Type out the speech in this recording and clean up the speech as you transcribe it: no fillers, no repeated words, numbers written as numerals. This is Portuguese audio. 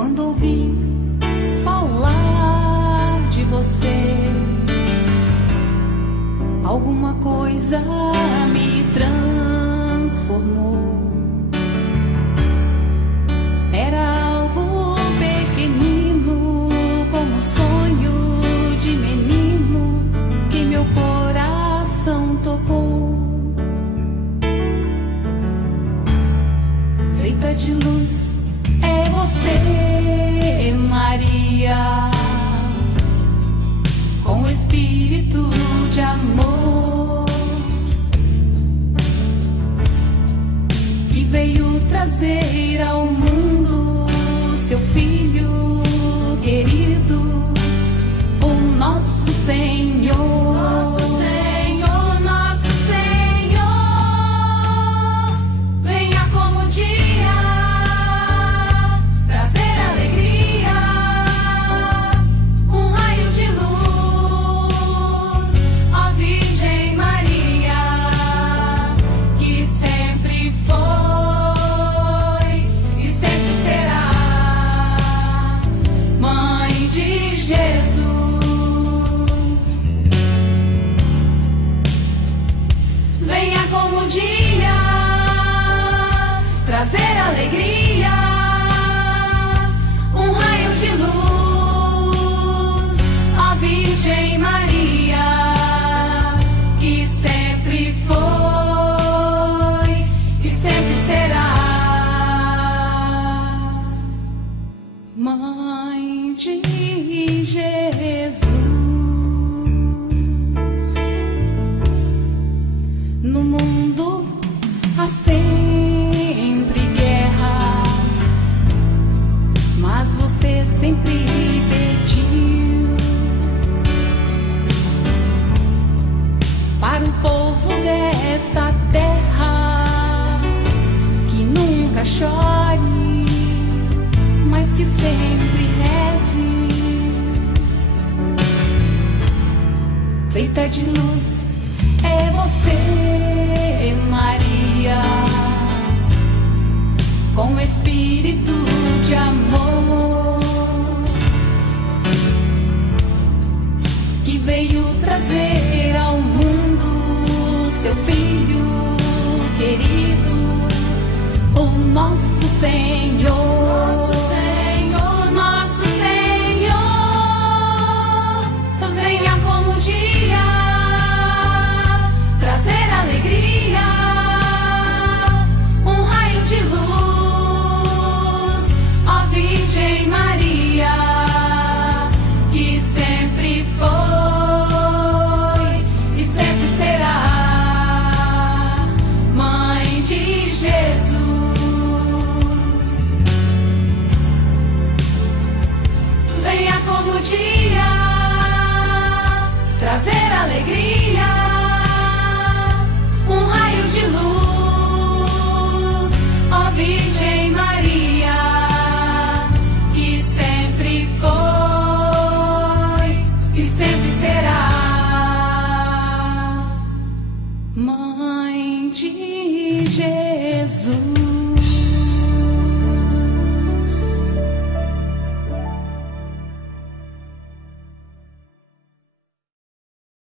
Quando ouvi falar de você, alguma coisa me transformou. Era algo pequenino, como um sonho de menino, que meu coração tocou. Feita de luz é você, Maria, com espírito de amor, que veio trazer ao mundo seu filho querido, o nosso Senhor. Nosso Senhor, nosso Senhor, venha como dia trazer alegria, um raio de luz, ó Virgem Maria, que sempre foi e sempre será Mãe de Jesus. Venha como dia trazer alegria, um raio de luz, ó Virgem Maria, que sempre foi e sempre será Mãe de Jesus. No mundo há sempre guerras, mas você sempre pediu para o povo desta terra que nunca chore, mas que sempre reze. Feita de luz é você, Maria, com espírito de amor, que veio trazer ao mundo seu filho querido, o nosso Senhor. Nosso Senhor, nosso Senhor, venha como dia trazer alegria, um raio de luz, ó Virgem Maria, que sempre foi e sempre será Mãe de Jesus. Venha como dia trazer alegria, um raio de luz, ó Virgem Maria, que sempre foi e sempre será